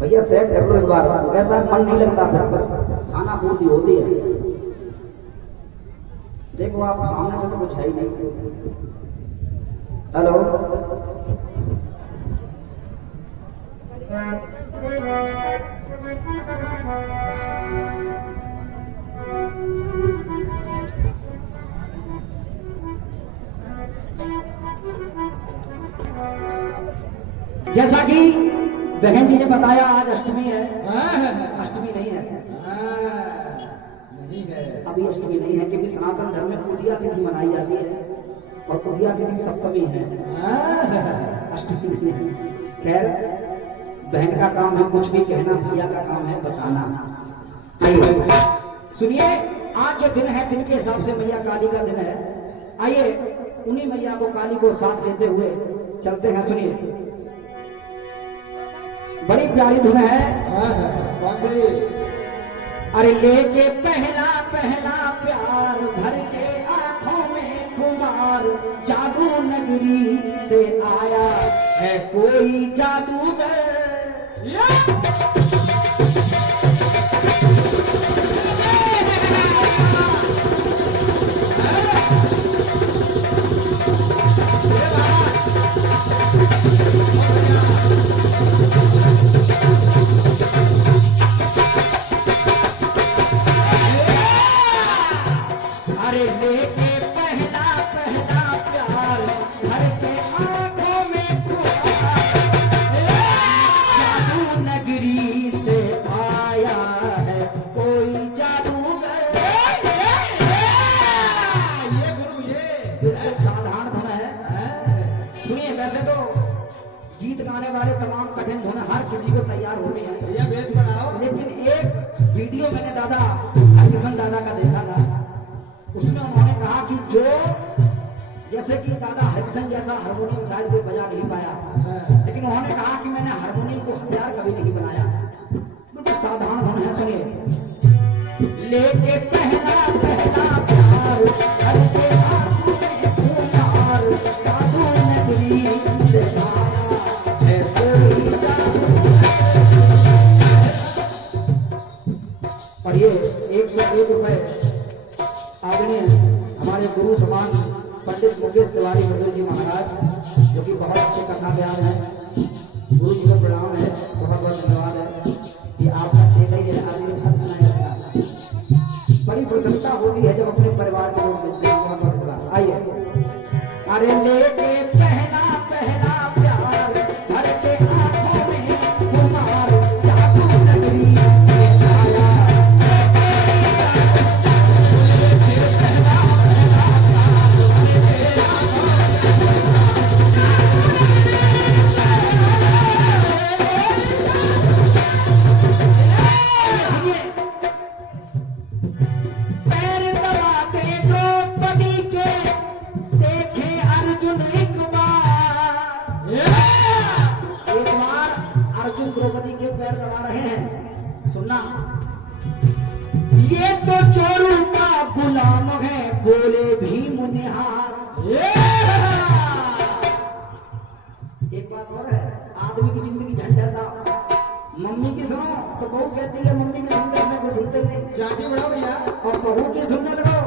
भैया सेट कर लो एक बार, ऐसा मन नहीं लगता फिर, बस खाना पूर्ति होती है। देखो आप सामने से तो कुछ है ही नहीं। हेलो, जैसा कि बहन जी ने बताया आज अष्टमी है। अष्टमी नहीं है, नहीं है, अभी अष्टमी नहीं है, क्योंकि सनातन धर्म में उदिया तिथि मनाई जाती है और उदिया तिथि सप्तमी है, अष्टमी नहीं है। खैर, बहन का काम है कुछ भी कहना, भैया का काम है बताना। आइए सुनिए, आज जो दिन है, दिन के हिसाब से मैया काली का दिन है। आइए उन्हीं मैया को, काली को साथ लेते हुए चलते हैं। सुनिए, बड़ी प्यारी धुन है। कौन सी? अरे लेके पहला पहला प्यार, भर के आंखों में खुमार, जादू नगरी से आया है कोई जादूगर। अरे लेके पहला पहला प्यार, भर के आंखों में खुमार, जादू नगरी से आया है कोई जादूगर। ये गुरु, ये बिल्कुल साधारण धुन है। सुनिए, वैसे तो गीत गाने वाले तमाम कठिन धुन हर किसी को तैयार होते हैं, भैया बेस बढ़ाओ। लेकिन एक वीडियो मैंने दादा हरकिशन दादा का देखा था। उसमें उन्होंने कहा कि जो जैसे कि दादा हरकिशन जैसा हारमोनियम शायद कोई बजा नहीं पाया, लेकिन उन्होंने कहा कि मैंने हारमोनियम को हथियार कभी नहीं बनाया। बिल्कुल साधारण धुन है। सुनिए, लेके पहला पहला प्यार, भर के आंखों में खुमार, जादू नगरी से आया है कोई जादूगर। और ये 101 रुपए आदरणीय हमारे गुरु समान पंडित मुकेश तिवारी गुरु जी महाराज, जो कि बहुत अच्छे कथा व्यास हैं। गुरु जी को प्रणाम है, बहुत बहुत धन्यवाद है कि आपका चेला ही है, आशीर्वाद बनाए रखना। बड़ी प्रसन्नता होती है जब अपने परिवार के लोग मिलते हैं। बहुत बहुत धन्यवाद। आइए, अरे लेके पहला पहला प्यार, भर के आंखों में खुमार, जादू नगरी से आया। पैर दबाते द्रौपदी के, देखे अर्जुन एक बार। एक बार अर्जुन द्रौपदी के पैर दबा रहे हैं। सुनना, ये तो चोरू का गुलाम है, बोले भीम निहार। एक बात और है, आदमी की जिंदगी झंड है साहब। मम्मी की सुनो तो बहू कहती है मम्मी की सुनते, मैं कुछ सुनते नहीं। चाटी बढ़ाओ भैया। और बहू की सुनने लगो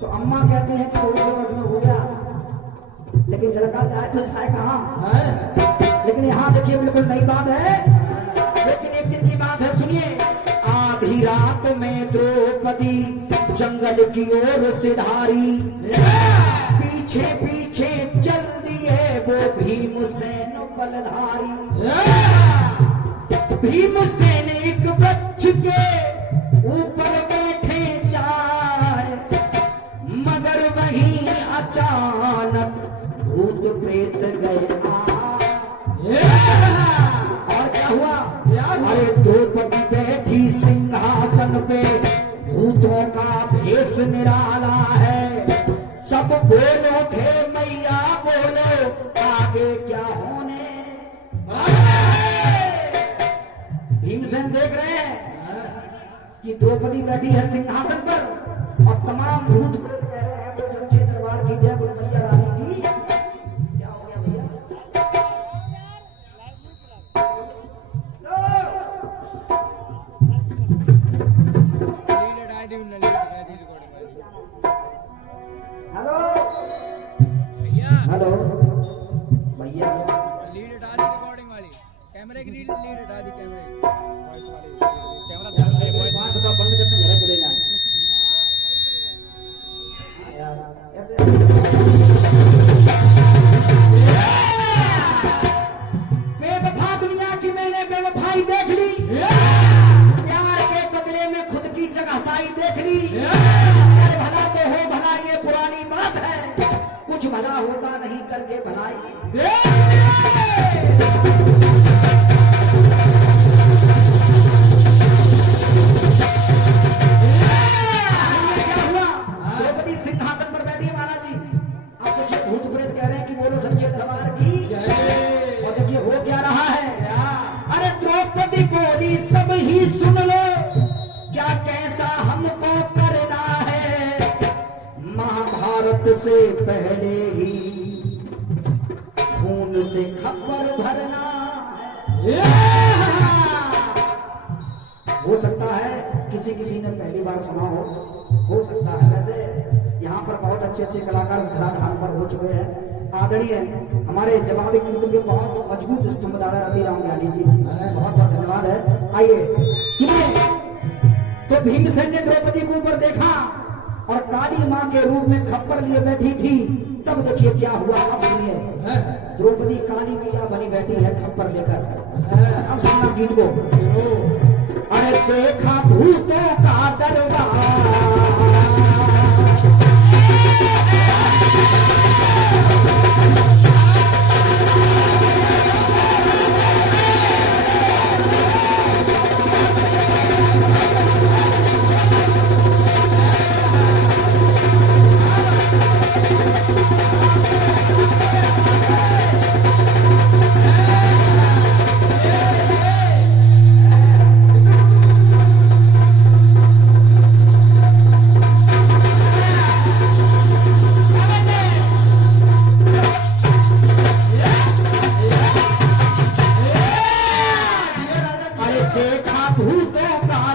तो अम्मा कहती है कि बहू के बस में हो गया। लेकिन लड़का जाए तो जाए कहाँ। लेकिन यहाँ देखिए बिल्कुल नई बात है, लेकिन एक दिन की बात है। सुनिए, आधी रात में द्रौपदी जंगल की ओर से धारी, पीछे पीछे चल दिए वो भीमसेन बलधारी। भीमसेन एक वृक्ष के ऊपर बैठे जाए, मगर वहीं अचानक भूत प्रेत गए और क्या हुआ? अरे द्रौपदी बैठी सिंहासन पे, भूतों का भेष निराला है। सब बोलो थे मैया बोलो, आगे क्या होने। भीमसेन देख रहे हैं कि द्रौपदी बैठी है सिंहासन पर और तमाम भूत प्रेत कह रहे हैं बोल सच्चे दरबार की जय, बोल मैया रानी की। क्या हो गया भैया? हेलो हेलो भैया, लीड हटा दी रिकॉर्डिंग वाली, कैमरे की लीड हटा दी, कैमरे की वॉइस वाली कैमरा बात का बंद करके घर चले जाए। हाँ यार ऐसे बेवफा दुनिया की मैंने बेवफाई देख ली, प्यार के बदले में खुद की जगहसाई देख ली। अरे भला तो हो भला ये पुरानी बात है, कुछ भला होता नहीं करके भलाई। क्या हुआ? द्रौपदी सिंहासन पर बैठी है महाराज जी। अब देखिए भूत प्रेत कह रहे हैं कि बोलो सच्चे दरबार की जय। और देखिए हो क्या रहा है। अरे द्रौपदी बोली सब ही सुन लो, क्या कैसा हमको करना है, महाभारत से पहले ही खून से खबर भरना है। हो सकता है किसी किसी ने पहली बार सुना हो सकता है। वैसे यहाँ पर बहुत अच्छे अच्छे कलाकार इस धराधाम पर हो चुके हैं। आदरणीय हमारे जवाबी कीर्तन के बहुत मजबूत स्तंभ दादा रतिराम ज्ञानी जी, बहुत बहुत धन्यवाद है। आइए सुनिए। तो भीमसेन ने द्रौपदी को ऊपर देखा और काली माँ के रूप में खप्पर लिए बैठी थी। तब देखिए क्या हुआ, अब सुनिए। द्रौपदी काली मैया बनी बैठी है खप्पर लेकर। अब सुनना गीत को। अरे देखा भूतों का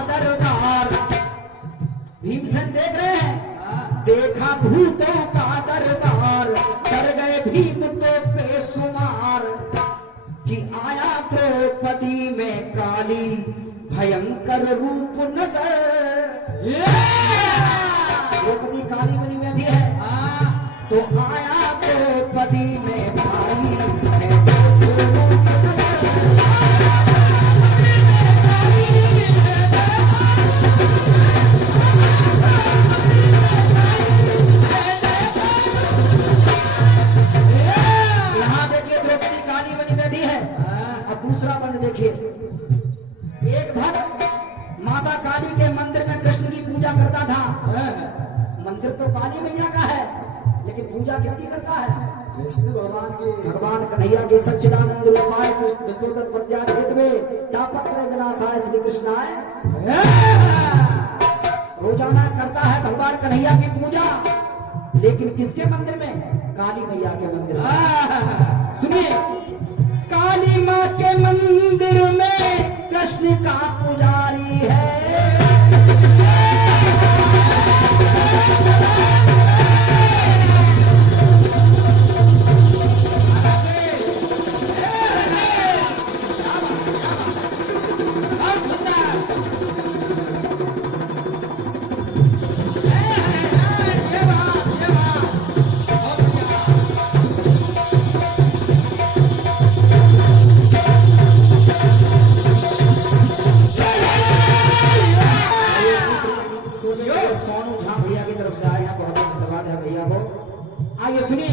दरबार, भीमसेन देख रहे हैं। देखा भूतों का दरबार, डर गए भीम तो बेसुमार, कि आया द्रौपदी में काली भयंकर रूप नजर। द्रौपदी काली बनी बैठी है, तो आया द्रौपदी में काली दूसरा बंद देखिए। एक भक्त माता काली के मंदिर में कृष्ण की पूजा करता था। मंदिर तो काली मैया का है, लेकिन पूजा किसकी करता है? कृष्ण भगवान की। भगवान कन्हैया के सच्चिदानंद रूपाय विश्वोत्तर प्रज्ञान हित में तापत्र विनाशाय श्री कृष्णाय। रोजाना करता है भगवान कन्हैया की पूजा, लेकिन किसके मंदिर में? काली मैया के मंदिर में। सुनिए, काली माँ के मंदिर में कृष्ण का पुजारी है। सोनू झा भैया की तरफ से आए हैं, बहुत बहुत धन्यवाद है भैया को। आइए सुनिए।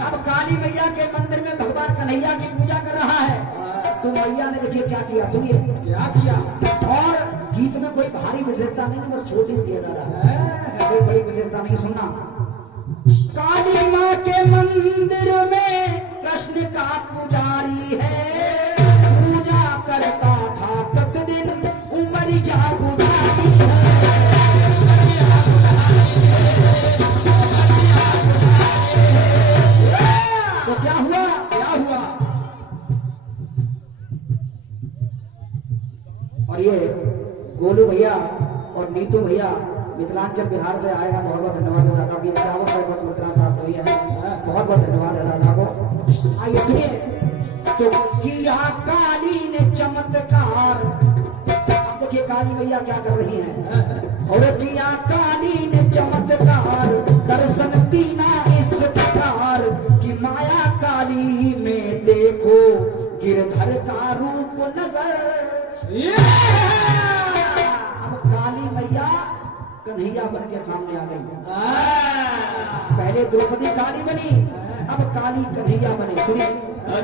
अब काली मैया के मंदिर में भगवान कन्हैया की पूजा कर रहा है, तो मैया ने देखिए क्या किया, सुनिए क्या किया। और गीत में कोई भारी विशेषता नहीं, बस छोटी सी है दादा, कोई बड़ी विशेषता नहीं। सुनना, काली माँ के मंदिर में कृष्ण का पुजारी है, पूजा करता था प्रतिदिन उमर जा बुधारी। गोलू भैया और नीतू भैया मिथिलांचल बिहार से आए हैं। बहुत बहुत धन्यवाद है दादा की 51 मुद्रा प्राप्त हुई है। बहुत बहुत धन्यवाद है दादा को। आइए सुनिए। तो किया काली ने चमत्कार। अब देखिए काली भैया क्या कर रही हैं। और किया काली ने चमत्कार, दर्शन दीना इस प्रकार कि माया काली में देखो गिरधर का रूप नजर। अब काली मैया कन्हैया बन के सामने आ गई। पहले द्रौपदी काली बनी, अब काली कन्हैया बने। सुनिए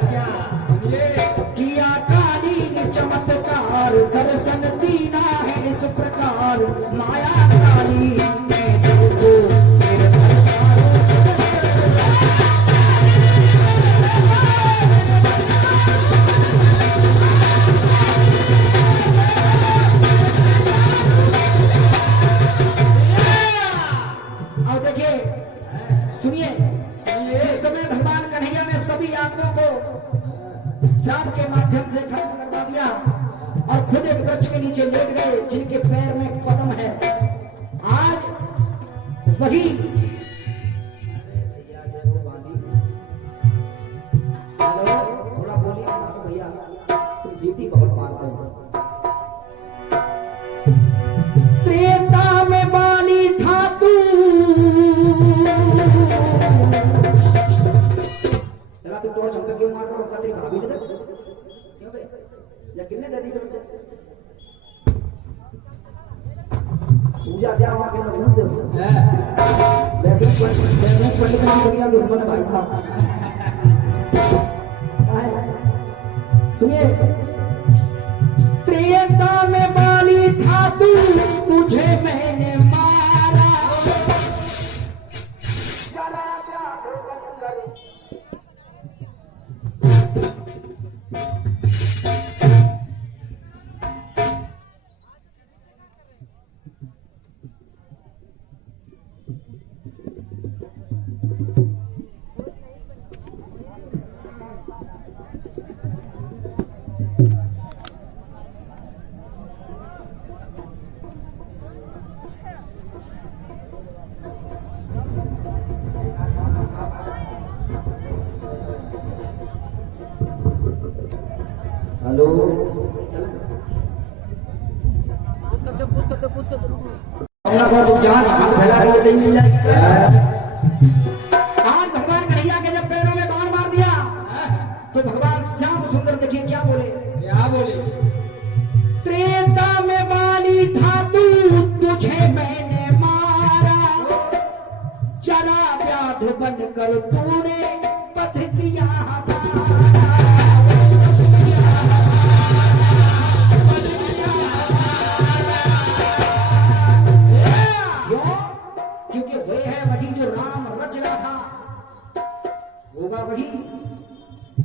क्या सुनिए। किया काली ने चमत्कार, दर्शन दीना है इस प्रकार माया काली में देखो गिरधर का रूप नजर। अब देखिए सुनिए, जिस समय भगवान कन्हैया ने सभी आत्माओं को श्राप के माध्यम से खत्म करवा दिया और खुद एक वृक्ष के नीचे लेट गए जिनके पैर में पद्म है। आज वही भैया जय हो बाली। हेलो, थोड़ा बोलिए ना तो भैया, तुम सीटी बहुत मारते हो। त्रेता में बाली था तू, तू टॉर्च हम पे क्यों मार रहा हो? तेरी भाभी ने दे क्यों बे? या किन्ने दे दी टॉर्च? सूजा क्या वहां के लोग दे वैसे पंडित की दुनिया दुश्मन है भाई साहब। सुनिए, त्रेता में बाली था तू, तुझे मैंने मारा। हेलो, जहाँ हाथ फैला रही है कहीं मिल जाएगी। आज भगवान कन्हैया के जब पैरों में बाण मार दिया तो भगवान श्याम सुंदर देखिए क्या बोले। क्या बोले? त्रेता में बाली था तू, तुझे मैंने मारा। चला व्याध बन कर तूने पथ किया वही,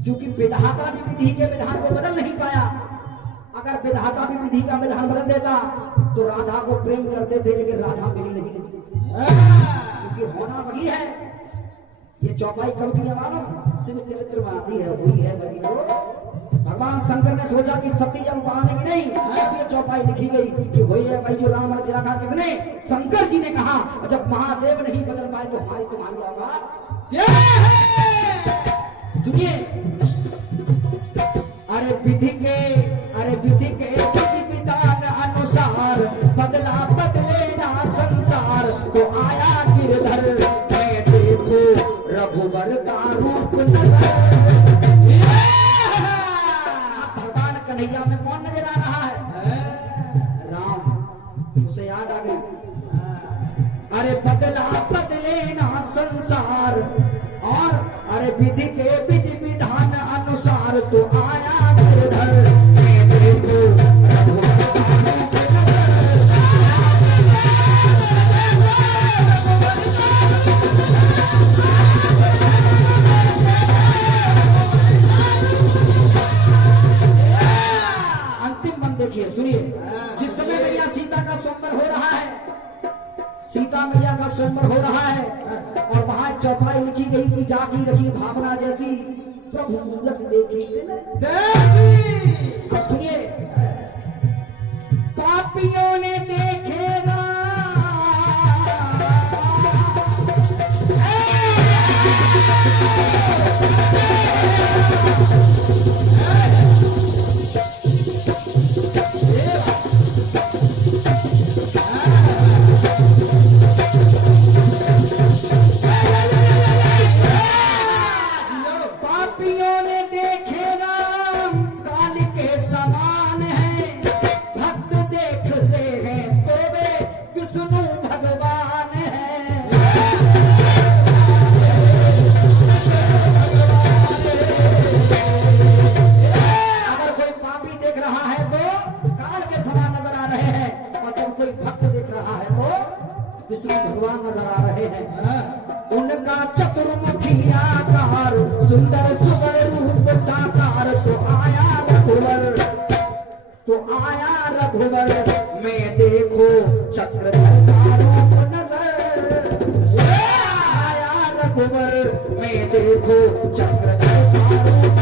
क्योंकि विधाता भी विधि के विधान को बदल नहीं पाया। अगर विधाता भी विधि का विधान बदल देता तो राधा को प्रेम करते थे, लेकिन राधा मिली नहीं, क्योंकि होना वही है। ये चौपाई कब की है मालूम? शिव चरित्र में आती है, हुई है वही तो। भगवान शंकर ने सोचा कि सती जब पाने की नहीं, अब ये चौपाई लिखी गई कि हुई है भाई जो राम रच रखा। किसने? शंकर जी ने कहा। जब महादेव नहीं बदल पाए तो हमारी तुम्हारी औकात क्या है? सुनिए, अरे विधि के विधि विधान अनुसार बदला बदले ना संसार तो आया गिरधर मैं देखो रघुवर का रूप नजर। भगवान कन्हैया में कौन नजर आ रहा है? राम। उसे याद आ गई, अरे बदला बदले ना संसार और अरे विधि के विधि विधान अनुसार तो आया गिरधर मैं देखो रघुवर का रूप अंतिम मन देखिए, सुनिए। जिस समय मैया सीता का स्वयंवर हो रहा है, सीता मैया का स्वयंवर हो रहा है और वहां चौपाई लिखी गई कि जागी रखी भावना जैसी प्रभु मूरत देखी। अब सुनिए, पापियों ने देखे ना पापियों ने देखे राम काल के समान है, भक्त देखते हैं तो वे विष्णु भगवान है। अगर कोई पापी देख रहा है तो काल के समान नजर आ रहे हैं, और जब कोई भक्त देख रहा है तो विष्णु भगवान नजर आ रहे हैं। उनका चतुर्मुखी आकार सुंदर सुगर रूप साकार, तो आया रघुवर में देखो चक्रधर का रूप नजर, आया रघुवर में देखो चक्रधर का रूप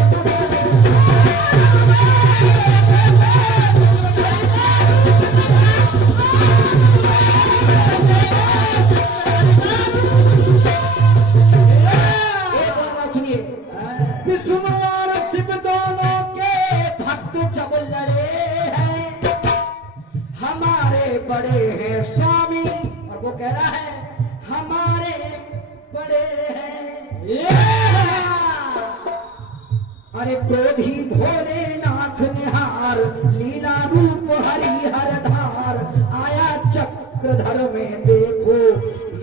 सुनिए। विष्णु और शिव दोनों के भक्त जब लड़े हैं, हमारे बड़े हैं स्वामी, और वो कह रहा है हमारे बड़े हैं। अरे क्रोधी भोलेनाथ निहार, लीला रूप हरिहर धार, आया चक्रधर में देखो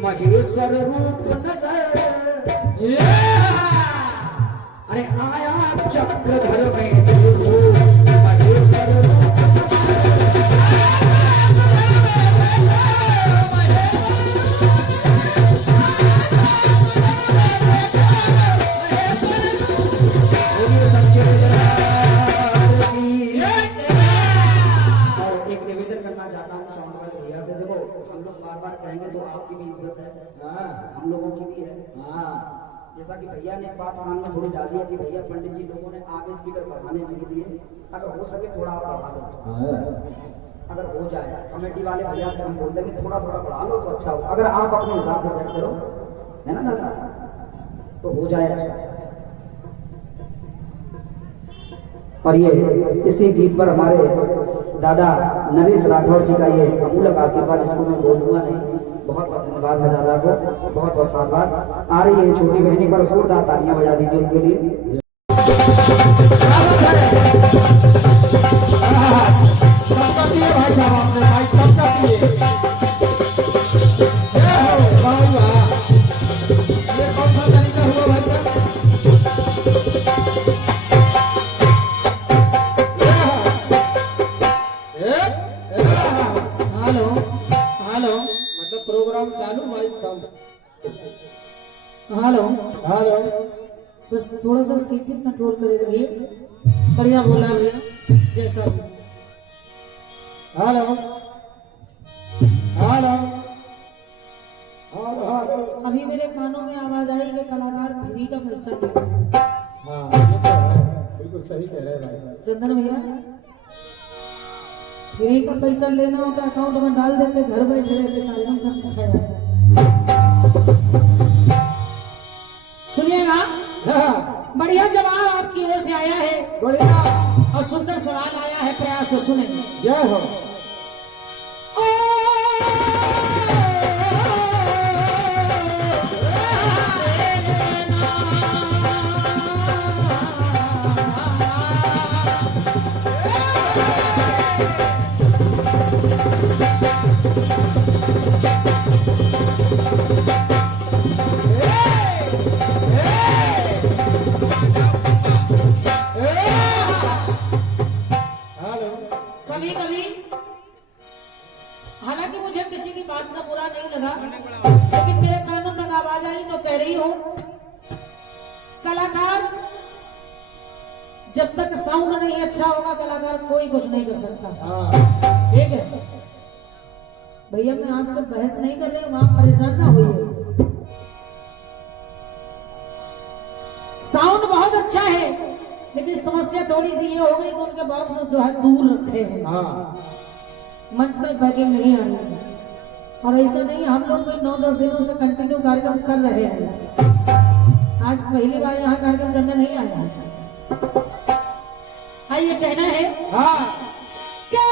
महेश्वर रूप नजर। अरे आया चक्रधर में देखो महेश्वर रूप सच्चे दरबार की। और एक निवेदन करना चाहता हूँ साउंड वाले भैया से, देखो हम लोग बार बार कहेंगे तो आपकी भी इज्जत है, हम लोगों की भी है। जैसा कि भैया ने बात कान में थोड़ी डाली है कि भैया पंडित जी लोगों ने आगे स्पीकर बढ़ाने नहीं दिए, अगर हो सके थोड़ा आप बढ़ा दो, अगर हो जाए। कमेटी वाले भैया से हम बोल देंगे थोड़ा थोड़ा बढ़ा लो तो अच्छा हो, अगर आप अपने हिसाब से सेट करो, है ना दादा, तो हो जाए अच्छा। और ये इसी गीत पर हमारे दादा नरेश राठौर जी का ये अमूलक आशीर्वाद, जिसको मैं बोलूंगा नहीं, बहुत बहुत धन्यवाद है दादा को, बहुत बहुत साधुवाद। आ रही है छोटी बहनी पर जोरदार तालियां बजा दीजिए उनके लिए। भाई साहब भाई ये कौन सा तरीका हुआ भाई प्रोग्राम चालू भाई कम। हेलो हेलो, बस थोड़ा सा सीटी कंट्रोल करे रहिए। बढ़िया बोला भैया, जैसा हेलो हेलो हेलो। अभी मेरे कानों में आवाज आई कि कलाकार फ्री का पैसा दे रहे हैं। हाँ ये तो है, बिल्कुल सही कह रहे हैं भाई साहब। चंदन भैया, फ्री का पैसा लेना होता अकाउंट में डाल देते, घर बैठे रहते कार्यक्रम करके खाया। सुनिएगा, बढ़िया जवाब आपकी ओर से आया है, बढ़िया और सुंदर सवाल आया है, प्रयास से सुने। जय हो। कभी कभी हालांकि मुझे किसी की बात का बुरा नहीं लगा, लेकिन मेरे कानों तक आवाज आई तो कह रही हूं, कलाकार जब तक साउंड नहीं अच्छा होगा, कलाकार कोई कुछ नहीं कर सकता। ठीक है भैया, मैं आपसे बहस नहीं कर रही हूं, आप परेशान ना होइए। साउंड बहुत अच्छा है, लेकिन समस्या थोड़ी सी ये हो गई कि उनके बॉक्स जो है दूर रखे हैं। मंच तक बैकिंग नहीं आ रही है। और ऐसा नहीं, हम लोग भी 9-10 दिनों से कंटिन्यू कार्यक्रम कर रहे हैं। आज पहली बार यहाँ कार्यक्रम करने नहीं आया। आइए कहना है हाँ क्या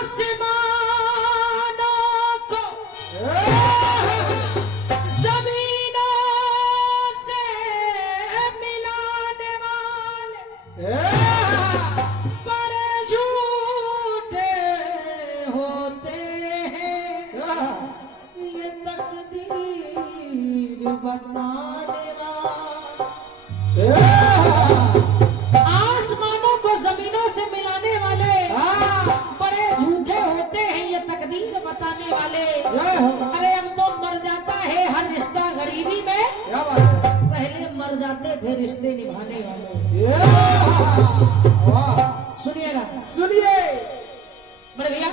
आसमानों को जमीनों से मिलाने वाले बड़े झूठे होते हैं, ये तकदीर बताने वाले। आसमानों को जमीनों से मिलाने वाले बड़े झूठे होते हैं, ये तकदीर बताने वाले। अरे अब तो मर जाता है हर रिश्ता गरीबी में, क्या बात है पहले मर जाते थे रिश्ते निभाने वाले। वाह सुनिएगा सुनिए बड़े भैया,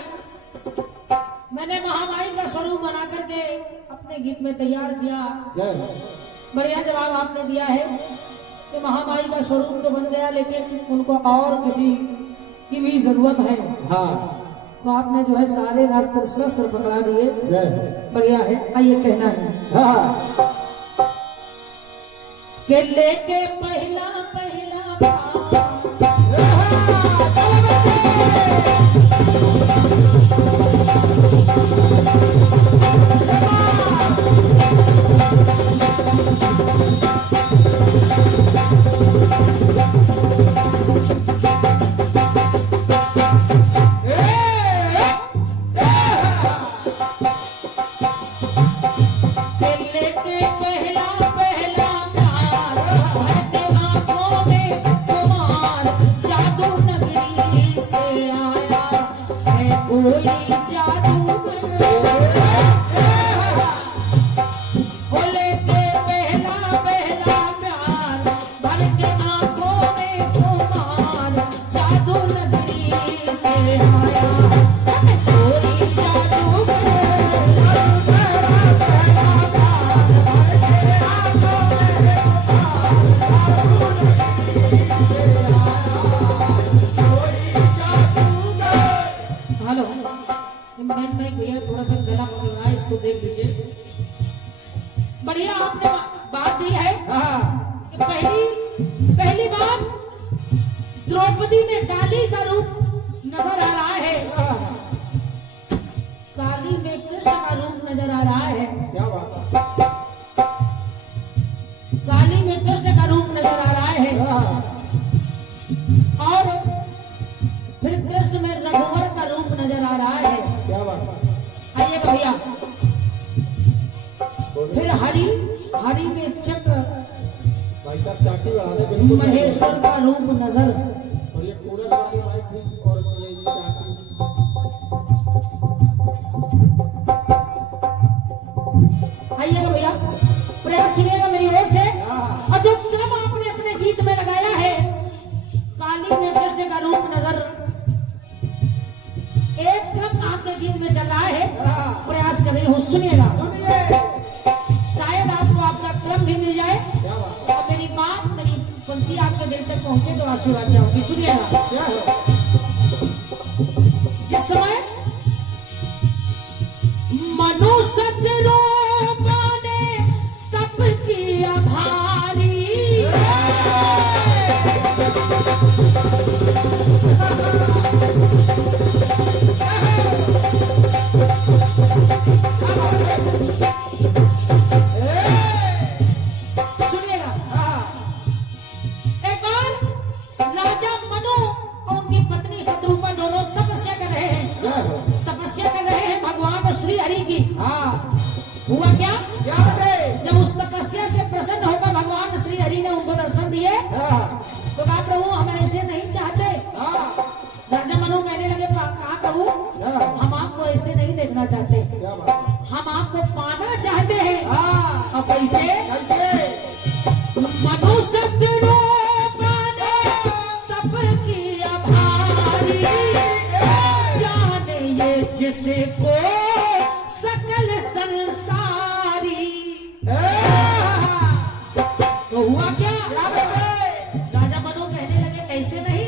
मैंने महामाई का स्वरूप बना करके अपने गीत में तैयार किया। जय बढ़िया जवाब आपने दिया है कि महामाई का स्वरूप तो बन गया, लेकिन उनको और किसी की भी जरूरत है। हाँ तो आपने जो है सारे अस्त्र शस्त्र पकड़ा दिए। जय बढ़िया है। आइए कहना है हाँ कि लेके पहला पहला बार लेके पहला पहला प्यार भरते आंखों में कुमार, जादू नगरी से आया है कोई जादूगर। वो लेके पहला पहला प्यार भरते आंखों में कुमार, जादू नगरी से आया है कोई जादूगर। हेलो, मैन भाई भैया थोड़ा सा गला पकड़ रहा है, इसको देख लीजिए। बढ़िया आपने बात दी है हाँ कि पहली बार द्रौपदी में काली का रूप नजर आ रहा है, काली में कृष्ण का रूप नजर आ रहा है, क्या बात काली में कृष्ण का रूप नजर आ रहा है, हाँ और फिर कृष्ण में रघुवर का रूप नजर आ रहा है। क्या बात आइएगा भैया, फिर हरि में चक्र भाई साहब चाटी बढ़ा दे बिल्कुल महेश्वर का रूप नजर। और ये पूरा वाली माइक भी और ये चाटी आइएगा भैया, प्रयास सुनिएगा मेरी ओर से। और जो क्रम आपने अपने गीत में लगाया है, काली में कृष्ण का रूप नजर, एक क्रम आपके गीत में चल रहा है, प्रयास कर रही हूँ, सुनिएगा। सुनिए शायद आपको आपका क्रम भी मिल जाए क्या बात और मेरी बात, मेरी पंक्ति आपके दिल तक पहुंचे तो आशीर्वाद चाहूंगी। सुनिएगा। क्या है जिस समय मनुष्य रूपा ने तप किया भारी, सुनिएगा। एक बार राजा मनु और उनकी पत्नी शत्रुपा दोनों तपस्या कर रहे हैं, तपस्या कर रहे हैं भगवान श्री हरि की। हाँ हुआ क्या, क्या बने जब उस तपस्या से प्रसन्न होकर भगवान श्री हरि ने उनको दर्शन दिए हाँ तो कहा प्रभु हम ऐसे नहीं चाहते। हाँ राजा मनु कहने लगे कहा प्रभु हाँ हम आपको ऐसे नहीं देखना चाहते, क्या बात हम आपको पाना चाहते हैं। हाँ और कैसे, कैसे मनुष्य रूपा ने तप किया भारी, जाने ये जिसको सकल संसारी। तो हुआ क्या, राजा मनु कहने लगे ऐसे नहीं,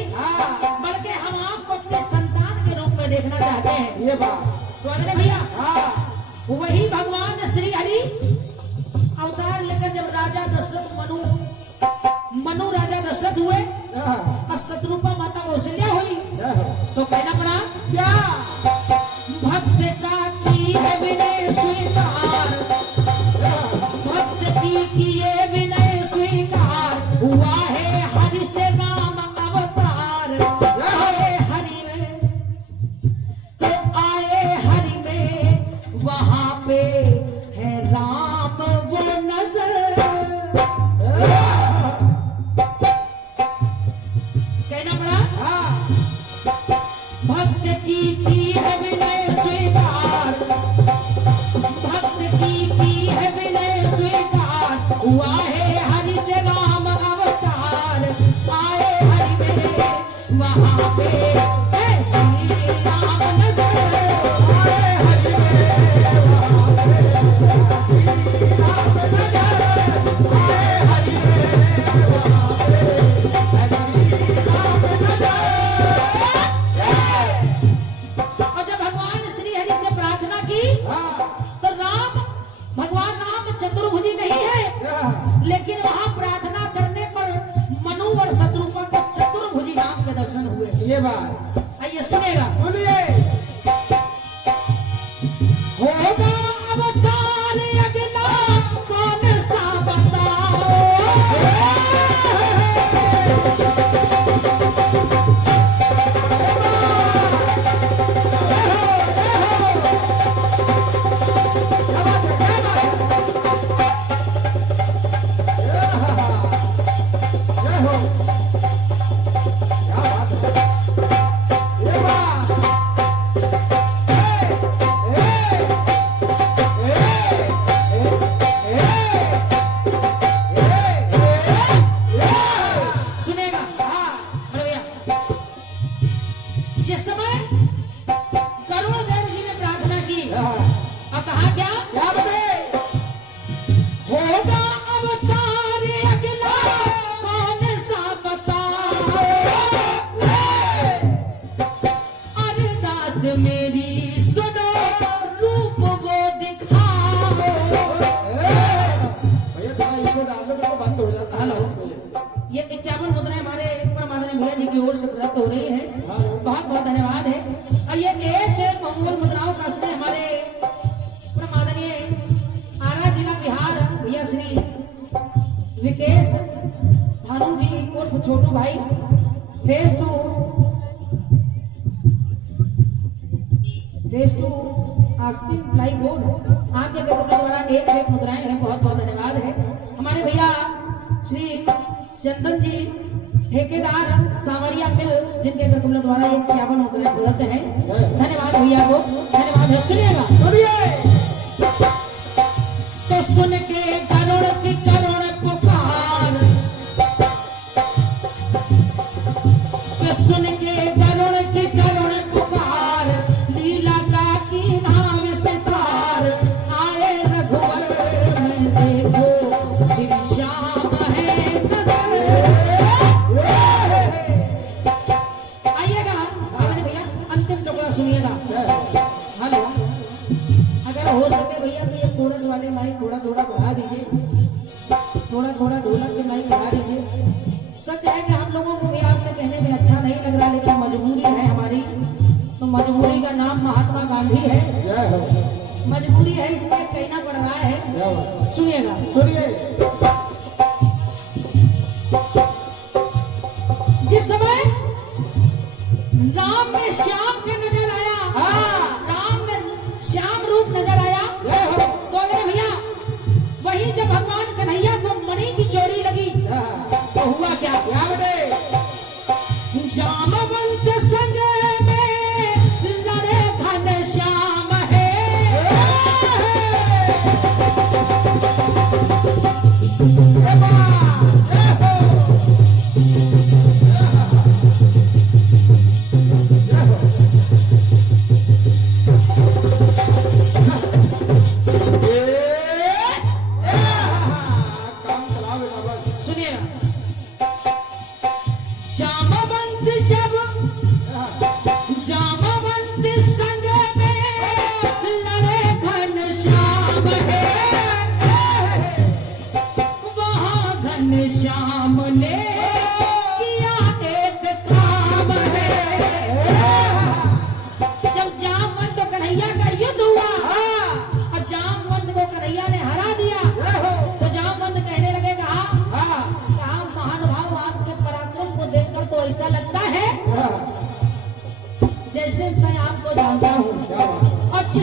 बल्कि हम आपको अपने संतान के रूप में में देखना चाहते हैं। ये बात तो अगले भैया हाँ वही भगवान श्री हरि अवतार लेकर जब राजा दशरथ मनु राजा दशरथ हुए और शत्रुपा माता कौशल्या हुई तो कहना पड़ा क्या भक्त का की है विनय स्वीकार, भक्त की किए विनय स्वीकार, हुआ है हरि से नाम अवतार। आए हरि में तो आए हरि में वहां पे है राम वो नजर। कहना पड़ा भक्त की है विनय स्वीकार, भक्त की है विनय स्वीकार, हुआ है हरि से राम अवतार। आए हरि में वहां पे है श्री राम नजर। आए हरि में वहां पे श्री राम नजर। आए हरि में वहां पे श्री राम नजर। और जब भगवान श्री हरि से प्रार्थना की तो भगवान राम चतुर्भुजी नहीं है, लेकिन वहां प्रार्थना करने पर मनु और शत्रुपा को चतुर्भुजी राम के दर्शन हुए। ये बात आइए सुनेगा। सुनिए होगा अवतार अगला कौन सा बताओ। सुनेगा। अरे भैया जिस समय करुण देव जी ने प्रार्थना की और कहा क्या क्या बने होगा अवतार अगला कौन सा बताओ। अरदास मेरी सुनो रूप वो दिखाओ। भैया थोड़ा इसको डाल दो तो बंद हो जाता है। हेलो, ये 51 मुद्राएं हमारे परमादरणीय भैया जी की ओर से प्रदत्त हो रही है। बहुत बहुत धन्यवाद है। और ये एक से एक अमूल मुद्राओं का स्नेह हमारे परमादरणीय आरा जिला बिहार भैया श्री विकेश भानु जी उर्फ छोटू भाई फेस टू आस्तीन लाई बोर्ड आपके कृपा द्वारा एक से एक मुद्राएं हैं। बहुत बहुत धन्यवाद है। हमारे भैया श्री चंदन जी ठेकेदार सावरिया मिल जिनके कृपा द्वारा एक 51 मुद्राएं प्रदत्त हैं। धन्यवाद भैया को, धन्यवाद है। सुनिएगा तो सुन के करुण की करुण पुकार, तो सुन के करुण की करुण पुकार, लीला का की नाम सितार। आए रघुवर में देखो श्री श्याम है कसर। आइएगा आदरणीय भैया, अंतिम टुकड़ा सुनिएगा। हेलो, अगर हो सके भैया तो ये कोरस वाले माइक थोड़ा थोड़ा बढ़ा दीजिए, थोड़ा थोड़ा ढोलक के माइक बढ़ा दीजिए। सच है कि हम लोगों को भी आपसे कहने में अच्छा नहीं लग रहा, लेकिन मजबूरी है हमारी। तो मजबूरी का नाम महात्मा गांधी है। मजबूरी है इसलिए कहना पड़ रहा है। सुनिएगा। सुनिए जिस समय राम में श्याम के नजर आया, राम में श्याम रूप नजर आया, तो अगले भैया वही जब भगवान कन्हैया को मणि की चोरी लगी तो हुआ क्या? क्या बने जामवंत संग में लड़े घन श्याम है।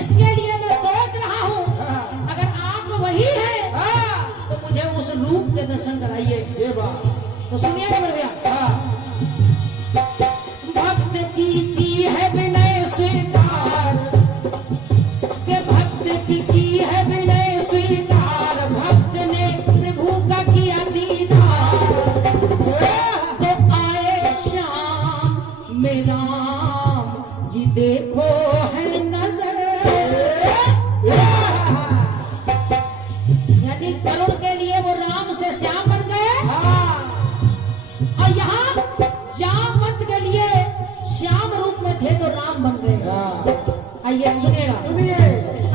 इसके लिए मैं सोच रहा हूँ अगर आप वही है तो मुझे उस रूप के दर्शन कराइए। ये बात तो सुनिए मेरे भैया, हाँ भक्त की है विनय स्वीकार, के भक्त की है विनय स्वीकार, भक्त ने प्रभु का किया दीदार, तो आए श्याम में राम जी देखो है नजर। यानी करुण के लिए वो राम से श्याम बन गए और यहाँ जामवंत के लिए श्याम रूप में थे तो राम बन गए। आइए सुनिएगा,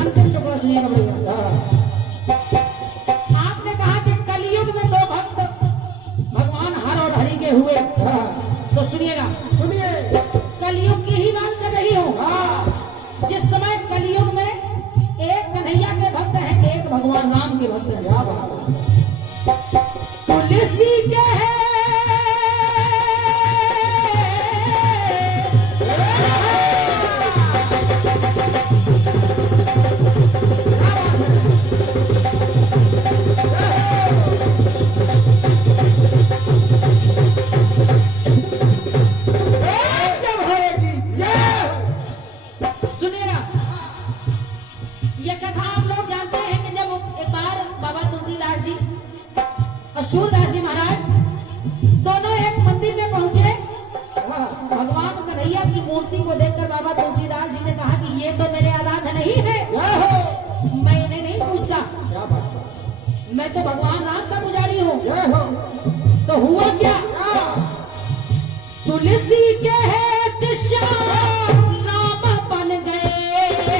अंतिम टुकड़ा सुनिएगा भैया। आपने कहा कि कलयुग में दो भक्त भगवान हर और हरि के हुए, तो सुनिएगा कलयुग की ही बात कर रही हूँ। जिस समय कलयुग में एक कन्हैया के भक्त हैं, एक भगवान राम के भक्त हैं। क्या बात तुलसी के है सुनिएगा, ये कथा आप लोग जानते हैं कि जब एक बार बाबा तुलसीदास जी और सूरदास जी महाराज दोनों एक मंदिर में पहुंचे। भगवान कन्हैया की मूर्ति को देखकर बाबा तुलसीदास जी ने कहा कि ये तो मेरे आराध्य नहीं है, मैं इन्हें नहीं पूछता, क्या बात मैं तो भगवान राम का पुजारी हूँ। तो हुआ क्या, तुलसी के है श्याम राम बन गए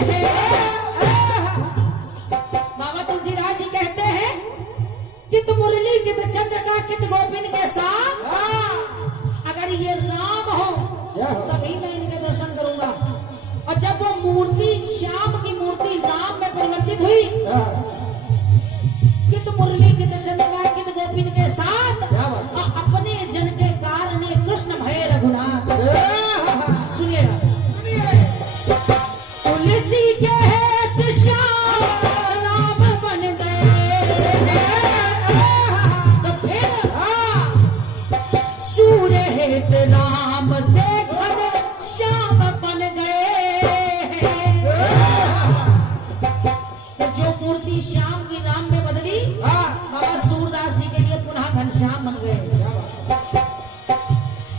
हैं। बाबा तुलसीदास जी कहते हैं कित मुरली कित चंद्रिका कित गोपिन के साथ अगर ये राम हो तभी मैं इनके दर्शन करूंगा। और जब वो मूर्ति श्याम की मूर्ति राम में परिवर्तित हुई, कित मुरली कित चंद्रिका कित गोपिन के साथ और अपने जन के कारण कृष्ण भय रघुनाथ। सुनिएगा, तुलसी के है श्याम राम बन गए तो फिर सूर्य हित राम से घन श्याम बन गए। तो जो मूर्ति श्याम की राम में बदली, बाबा सूरदास जी के लिए पुनः घनश्याम बन गए।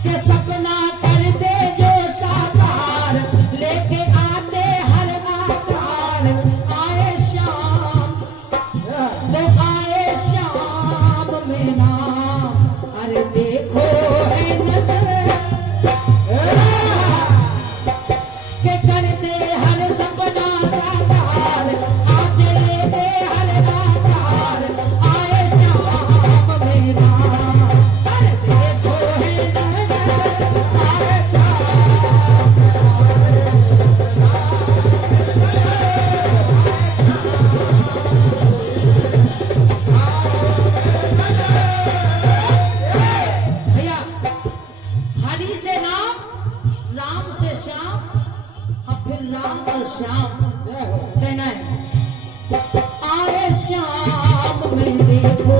के सपना करते जो साकार लेके आते हर आकार, आए श्याम तो आए श्याम में नाम, अरे देखो है नजर के करते हर सपना साकार, आते लेते हर आकार, आए श्याम में नाम, अरे देखो है नजर। भैया हरि से राम, राम से श्याम और फिर राम और श्याम कहना है। आए श्याम में देखो